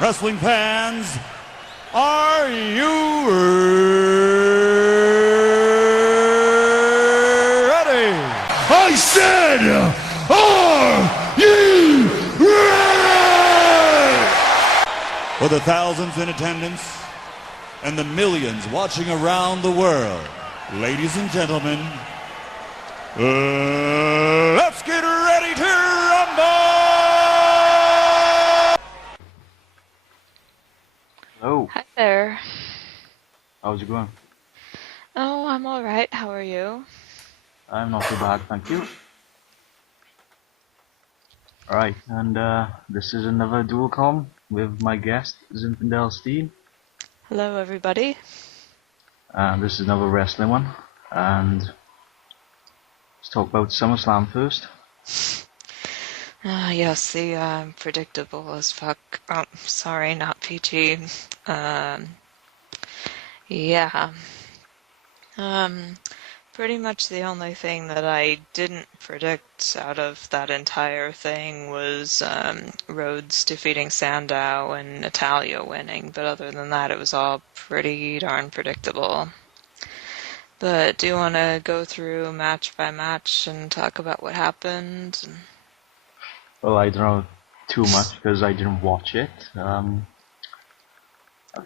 Wrestling fans, are you ready? I said, are you ready? For the thousands in attendance and the millions watching around the world, ladies and gentlemen, let's get ready to rumble! Hello. Hi there. How's it going? Oh, I'm alright. How are you? I'm not too bad, thank you. Alright, and this is another dual com with my guest, ZINFANDEL Steen. Hello, everybody. This is another wrestling one, and let's talk about SummerSlam first. Yes, the predictable as fuck. Oh, sorry, not PG. Yeah. Pretty much the only thing that I didn't predict out of that entire thing was Rhodes defeating Sandow and Natalya winning, but other than that, it was all pretty darn predictable. But do you want to go through match by match and talk about what happened? Well, I don't know too much because I didn't watch it. I'm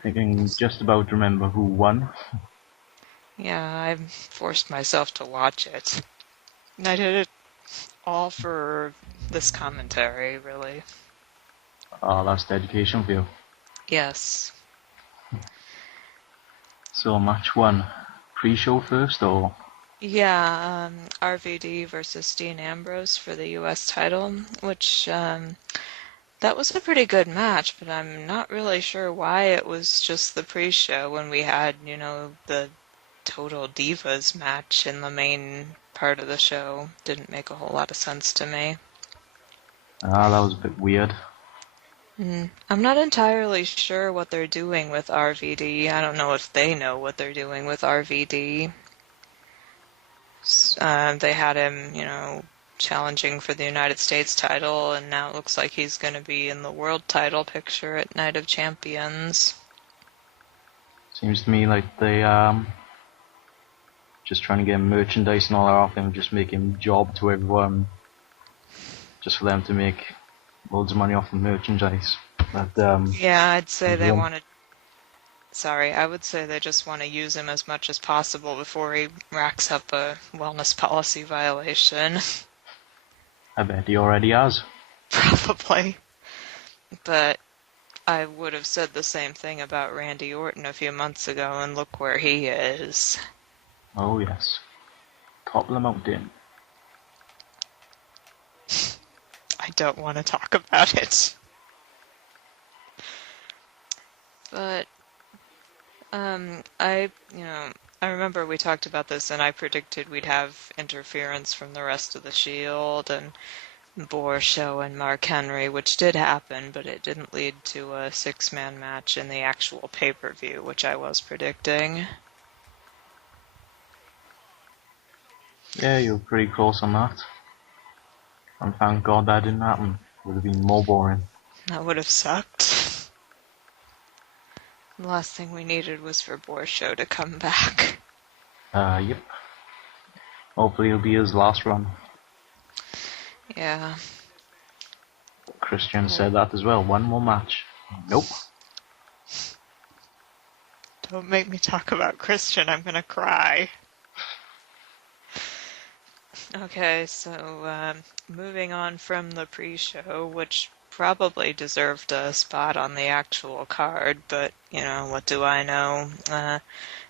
thinking just about remember who won. Yeah, I forced myself to watch it. And I did it all for this commentary, really. That's dedication for you. Yes. So match one, pre-show first or? Yeah, RVD versus Steen Ambrose for the US title, which that was a pretty good match, but I'm not really sure why it was just the pre-show when we had, the Total Divas match in the main part of the show. Didn't make a whole lot of sense to me. That was a bit weird. I'm not entirely sure what they're doing with RVD. I don't know if they know what they're doing with RVD. They had him, challenging for the United States title, and now it looks like he's going to be in the world title picture at Night of Champions. Seems to me like they just trying to get merchandise and all that off him, just make him job to everyone, just for them to make loads of money off the merchandise. But Yeah, I'd say they want to. Sorry, I would say they just want to use him as much as possible before he racks up a wellness policy violation. I bet he already has. Probably. But I would have said the same thing about Randy Orton a few months ago, and look where he is. Oh yes, top of the mountain. I don't want to talk about it. But, I remember we talked about this, and I predicted we'd have interference from the rest of the Shield, and Borshow and Mark Henry, which did happen, but it didn't lead to a six-man match in the actual pay-per-view, which I was predicting. Yeah, you were pretty close on that. And thank God that didn't happen. Would have been more boring. That would have sucked. The last thing we needed was for Borshow to come back. Yep. Hopefully it'll be his last run. Yeah. Christian said that as well. One more match. Nope. Don't make me talk about Christian, I'm gonna cry. Okay, so moving on from the pre-show, which probably deserved a spot on the actual card, but, what do I know?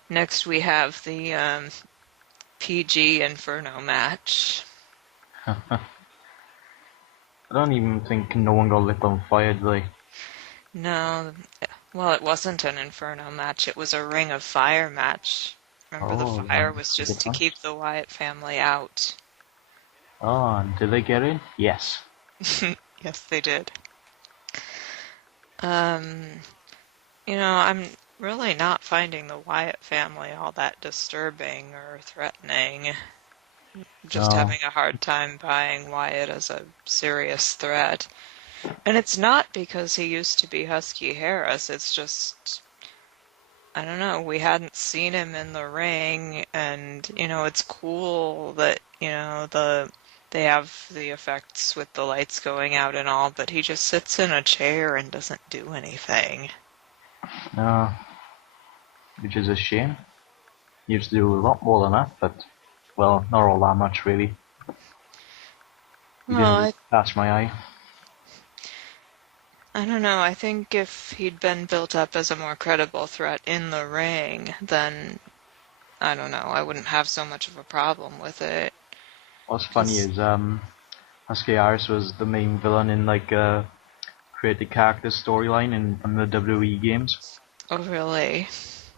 Next we have the PG Inferno match. I don't even think no one got lit on fire, did they? No, well, it wasn't an Inferno match, it was a Ring of Fire match. Remember, the fire was just to keep the Wyatt family out. Oh, and did they get in? Yes. Yes, they did. I'm really not finding the Wyatt family all that disturbing or threatening. Just having a hard time buying Wyatt as a serious threat. And it's not because he used to be Husky Harris, it's just, I don't know, we hadn't seen him in the ring, and, it's cool that, they have the effects with the lights going out and all, but he just sits in a chair and doesn't do anything. No, which is a shame. He used to do a lot more than that, but, well, not all that much, really. He didn't catch my eye. I don't know, I think if he'd been built up as a more credible threat in the ring, then, I don't know, I wouldn't have so much of a problem with it. What's funny is, Husky Harris was the main villain in, like, a created character storyline in the WWE games. Oh, really?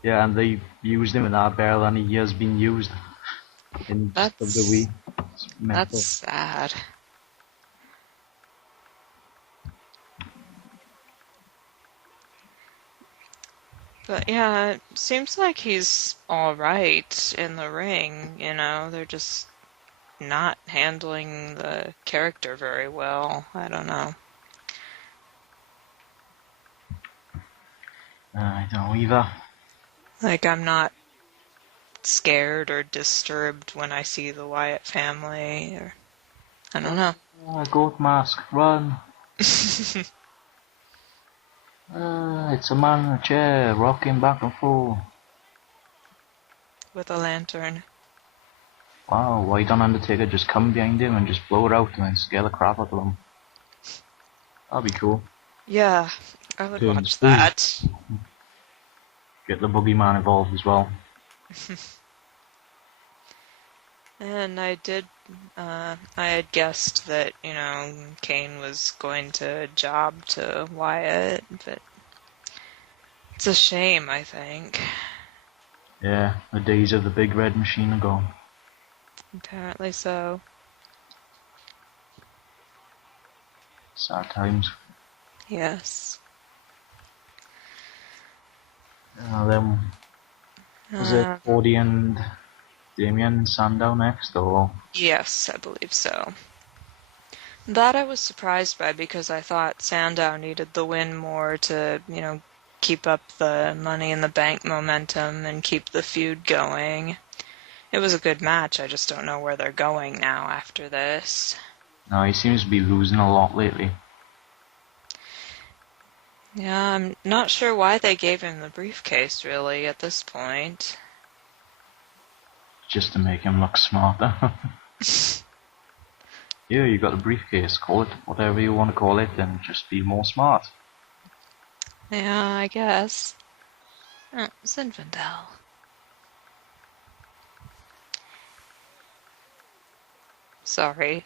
Yeah, and they used him in that barely than he has been used in WWE. That's sad. But yeah, it seems like he's alright in the ring, they're just not handling the character very well. I don't know. I don't know either. Like, I'm not scared or disturbed when I see the Wyatt family, or I don't know. Goat mask, run! It's a man in a chair, rocking back and forth. With a lantern. Wow, why don't Undertaker just come behind him and just blow it out and then scare the crap out of him? That'd be cool. Yeah, I would watch that. Get the boogeyman involved as well. And I had guessed that, Kane was going to job to Wyatt, but it's a shame, I think. Yeah, the days of the big red machine are gone. Apparently so. Sad times. Yes. Then was it Cody and Damien Sandow next, or? Yes, I believe so. That I was surprised by because I thought Sandow needed the win more to, keep up the Money in the Bank momentum and keep the feud going. It was a good match, I just don't know where they're going now after this. No, he seems to be losing a lot lately. Yeah, I'm not sure why they gave him the briefcase, really, at this point. Just to make him look smarter. Yeah, you got a briefcase, call it whatever you want to call it, and just be more smart. Yeah, I guess. Oh, ZINFANDEL. Sorry.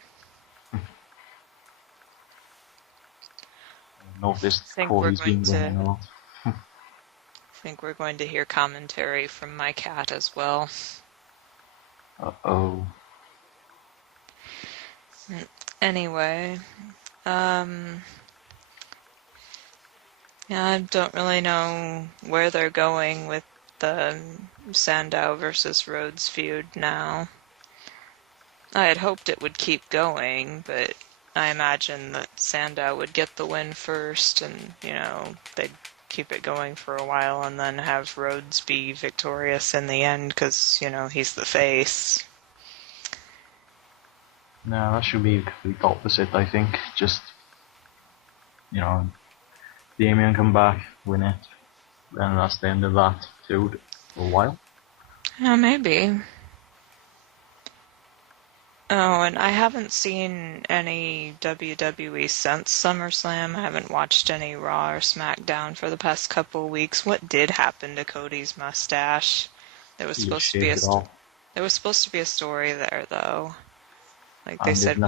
Noticed Cody's been going a lot. I think we're going to hear commentary from my cat as well. Uh-oh. Anyway, yeah, I don't really know where they're going with the Sandow versus Rhodes feud now. I had hoped it would keep going, but I imagine that Sandow would get the win first and, they'd keep it going for a while and then have Rhodes be victorious in the end because, he's the face. No, that should be the complete opposite, I think. Just, Damien come back, win it, then that's the end of that feud for a while. Yeah, maybe. Oh, and I haven't seen any WWE since SummerSlam. I haven't watched any Raw or SmackDown for the past couple of weeks. What did happen to Cody's mustache? There was supposed to be a story there, though. Like they said,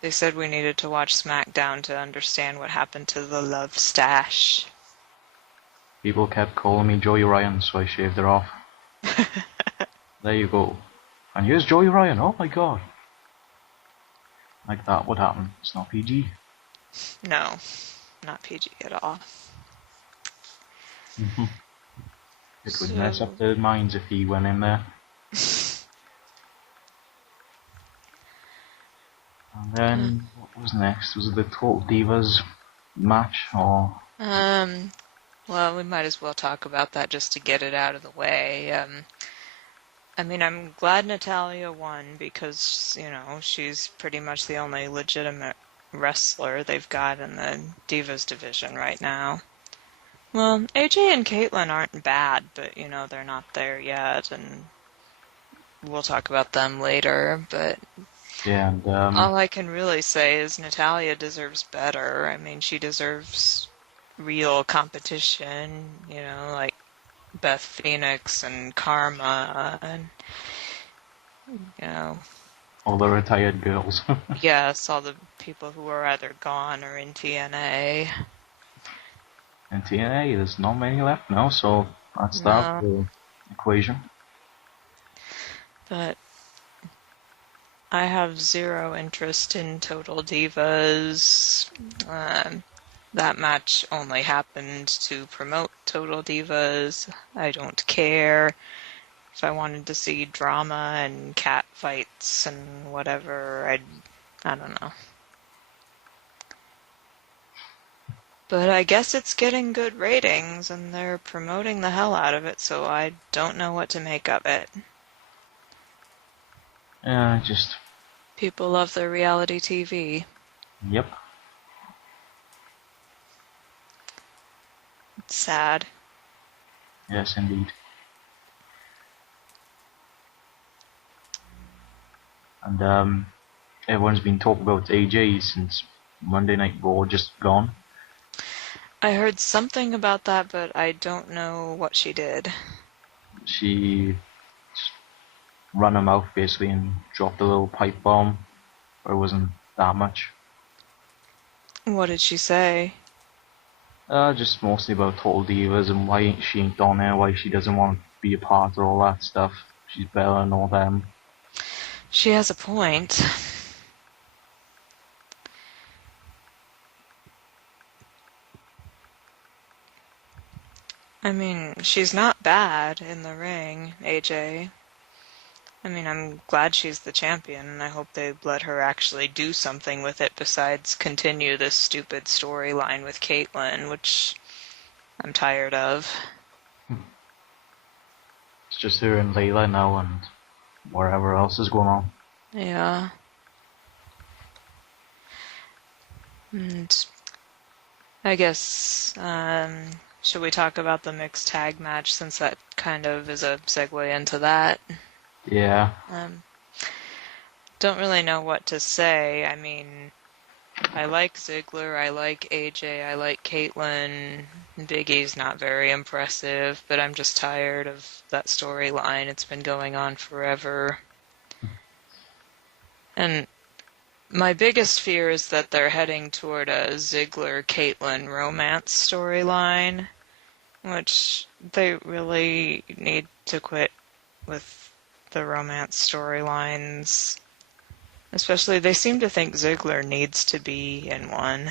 they said we needed to watch SmackDown to understand what happened to the love stash. People kept calling me Joey Ryan, so I shaved it off. There you go. And here's Joey Ryan, oh my god. Like that would happen. It's not PG. No, not PG at all. It would mess up their minds if he went in there. And then, What was next? Was it the Total Divas match, or? Well, we might as well talk about that just to get it out of the way. I mean, I'm glad Natalya won because, you know, she's pretty much the only legitimate wrestler they've got in the Divas division right now. Well, AJ and Caitlyn aren't bad, but, you know, they're not there yet, and we'll talk about them later, but Yeah, and all I can really say is Natalya deserves better. I mean, she deserves real competition, you know, like Beth Phoenix and Karma, and, you know, all the retired girls. yes, all the people who are either gone or in TNA. In TNA, there's not many left now, so that's that No, the equation. but I have zero interest in Total Divas. That match only happened to promote Total Divas. I don't care. If I wanted to see drama and cat fights and whatever, I don't know. But I guess it's getting good ratings and they're promoting the hell out of it, so I don't know what to make of it. Yeah, just... People love their reality TV. Yep. It's sad. Yes, indeed. And everyone's been talking about AJ since Monday Night Raw just gone. I heard something about that, but I don't know what she did. She just ran her mouth basically and dropped a little pipe bomb, but it wasn't that much. What did she say? Just mostly about Total Divas and why she ain't on there, why she doesn't want to be a part of all that stuff. She's better than all them. She has a point. I mean, she's not bad in the ring, AJ. I mean, I'm glad she's the champion, and I hope they let her actually do something with it besides continue this stupid storyline with Caitlyn, which I'm tired of. It's just her and Layla now and whatever else is going on. Yeah. And I guess, should we talk about the mixed tag match since that kind of is a segue into that? Yeah. Don't really know what to say. I mean, I like Ziggler, I like AJ, I like Caitlyn. Big E's not very impressive, but I'm just tired of that storyline. It's been going on forever. And my biggest fear is that they're heading toward a Ziggler-Caitlyn romance storyline, which they really need to quit with the romance storylines. Especially, they seem to think Ziggler needs to be in one.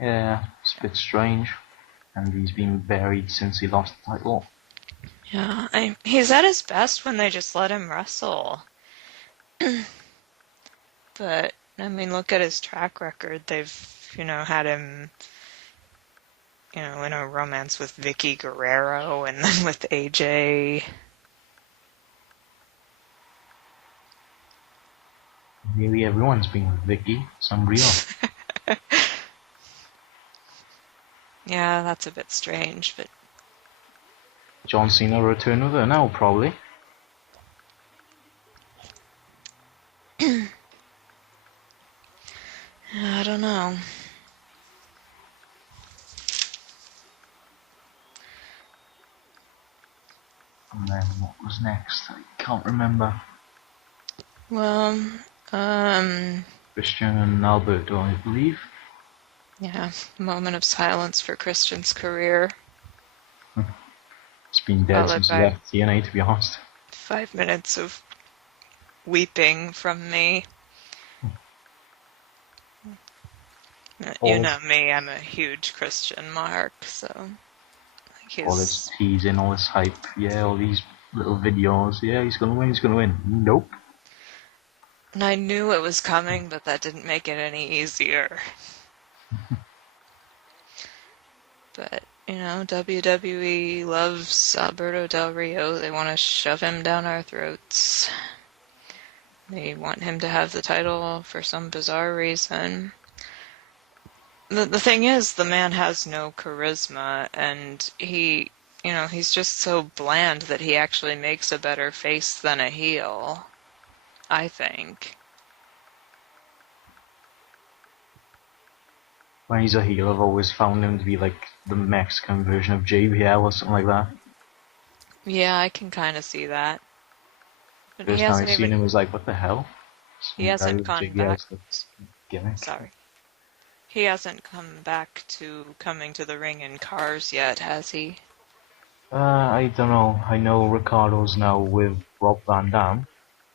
Yeah, it's a bit strange. And he's been buried since he lost the title. Yeah, he's at his best when they just let him wrestle. But, I mean, look at his track record. They've, you know, had him, you know, in a romance with Vicky Guerrero and then with AJ. Nearly everyone's been with Vicky. It's unreal. Yeah, that's a bit strange, but... John Cena return with her now, probably. I don't know. And then what was next? I can't remember. Well, Christian and Alberto, I believe. yeah, moment of silence for Christian's career. It's been dead since he left TNA, to be honest. 5 minutes of weeping from me. You know me, I'm a huge Christian mark, so... All this teasing, all this hype, yeah, all these little videos, yeah, he's gonna win, he's gonna win. Nope. And I knew it was coming, but that didn't make it any easier. But, WWE loves Alberto Del Rio. They want to shove him down our throats. They want him to have the title for some bizarre reason. The thing is, the man has no charisma, and he's just so bland that he actually makes a better face than a heel, I think. When he's a heel, I've always found him to be like the Mexican version of JBL or something like that. Yeah, I can kind of see that. But First time I seen him, was like, what the hell? He hasn't gone back. Gimmick. Sorry. He hasn't come back to coming to the ring in cars yet, has he? I don't know. I know Ricardo's now with Rob Van Dam.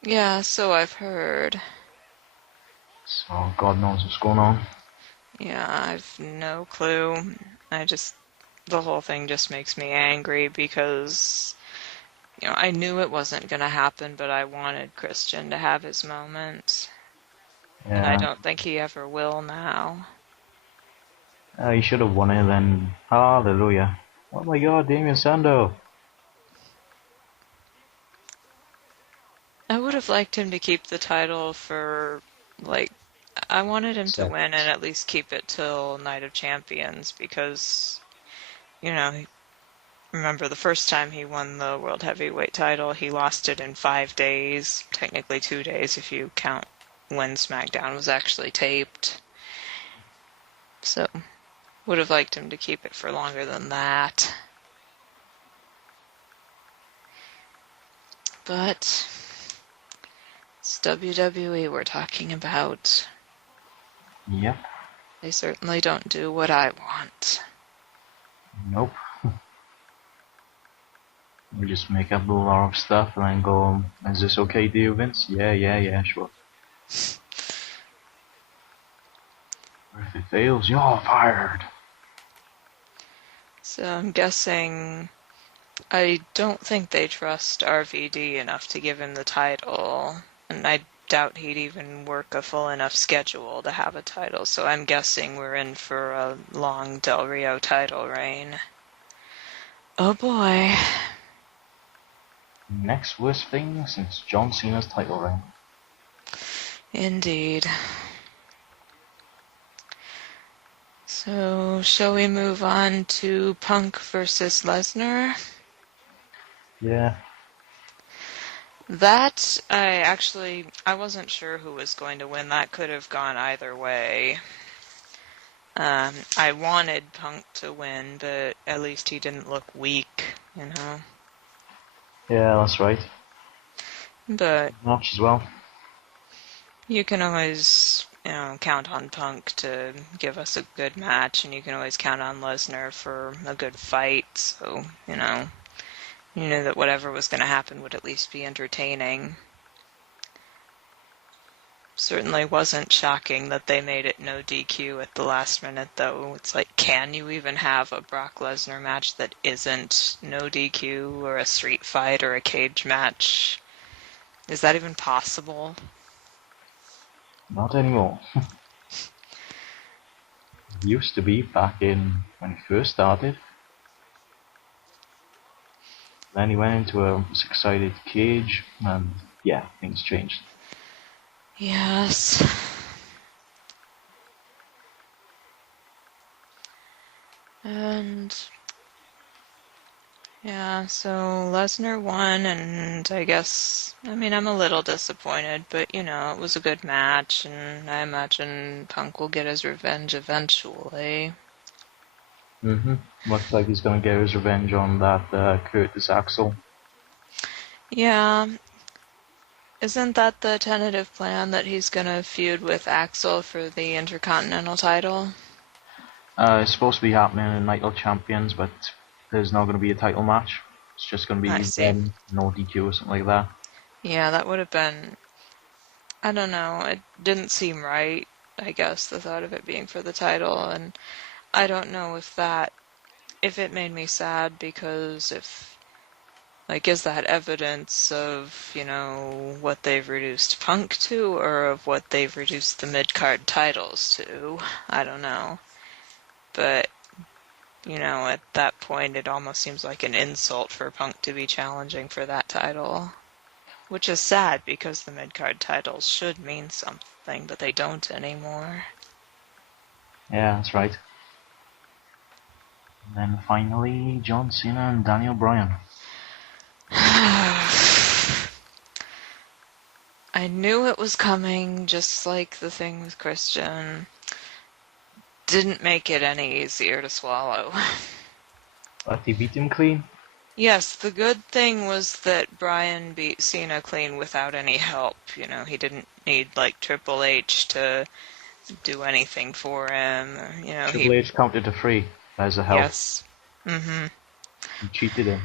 Yeah, so I've heard. So God knows what's going on. Yeah, I've no clue. The whole thing just makes me angry because, I knew it wasn't going to happen, but I wanted Christian to have his moment. Yeah. And I don't think he ever will now. He should have won it then. Hallelujah. Oh my God, Damien Sandow. I would have liked him to keep the title for, I wanted him to win and at least keep it till Night of Champions because, remember the first time he won the World Heavyweight title, he lost it in 5 days, technically 2 days if you count when SmackDown was actually taped. So, would have liked him to keep it for longer than that. But it's WWE we're talking about. Yep. They certainly don't do what I want. Nope. We just make up a lot of stuff and then go, is this okay to you, Vince? Yeah, sure. If it fails, you're fired. So I'm guessing I don't think they trust RVD enough to give him the title, and I doubt he'd even work a full enough schedule to have a title, so I'm guessing we're in for a long Del Rio title reign. Oh boy. Next worst thing since John Cena's title reign. Indeed. So, shall we move on to Punk versus Lesnar? Yeah. That, I wasn't sure who was going to win. That could have gone either way. I wanted Punk to win, but at least he didn't look weak, Yeah, that's right. But Match as well. you can always, count on Punk to give us a good match, and you can always count on Lesnar for a good fight, so, you knew that whatever was going to happen would at least be entertaining. Certainly wasn't shocking that they made it no DQ at the last minute, though. It's like, can you even have a Brock Lesnar match that isn't no DQ, or a street fight, or a cage match? Is that even possible? Not anymore. Used to be back in when he first started. Then he went into a six-sided cage, and yeah, things changed. Yes. And yeah, so Lesnar won, and I guess, I'm a little disappointed, but it was a good match, and I imagine Punk will get his revenge eventually. Looks like he's gonna get his revenge on that Curtis Axel. Yeah. Isn't that the tentative plan, that he's gonna feud with Axel for the Intercontinental title? It's supposed to be happening in Night of Champions, but there's not gonna be a title match. It's just gonna be no DQ or something like that. Yeah, that would have been, I don't know, it didn't seem right, I guess, the thought of it being for the title, and I don't know if it made me sad, because if Like, is that evidence of, what they've reduced Punk to, or of what they've reduced the mid-card titles to? I don't know. But, at that point, it almost seems like an insult for Punk to be challenging for that title. Which is sad, because the mid-card titles should mean something, but they don't anymore. Yeah, that's right. And then finally, John Cena and Daniel Bryan. I knew it was coming, just like the thing with Christian. Didn't make it any easier to swallow. But he beat him clean. Yes, the good thing was that Bryan beat Cena clean without any help. He didn't need, Triple H to do anything for him. Triple H counted to 3 as a help. Yes. Mm-hmm. He cheated him.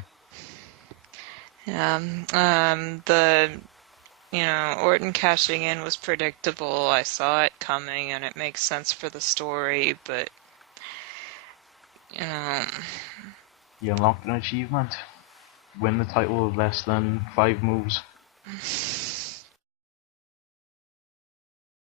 Orton cashing in was predictable. I saw it coming, and it makes sense for the story, but, He unlocked an achievement. Win the title with less than 5 moves.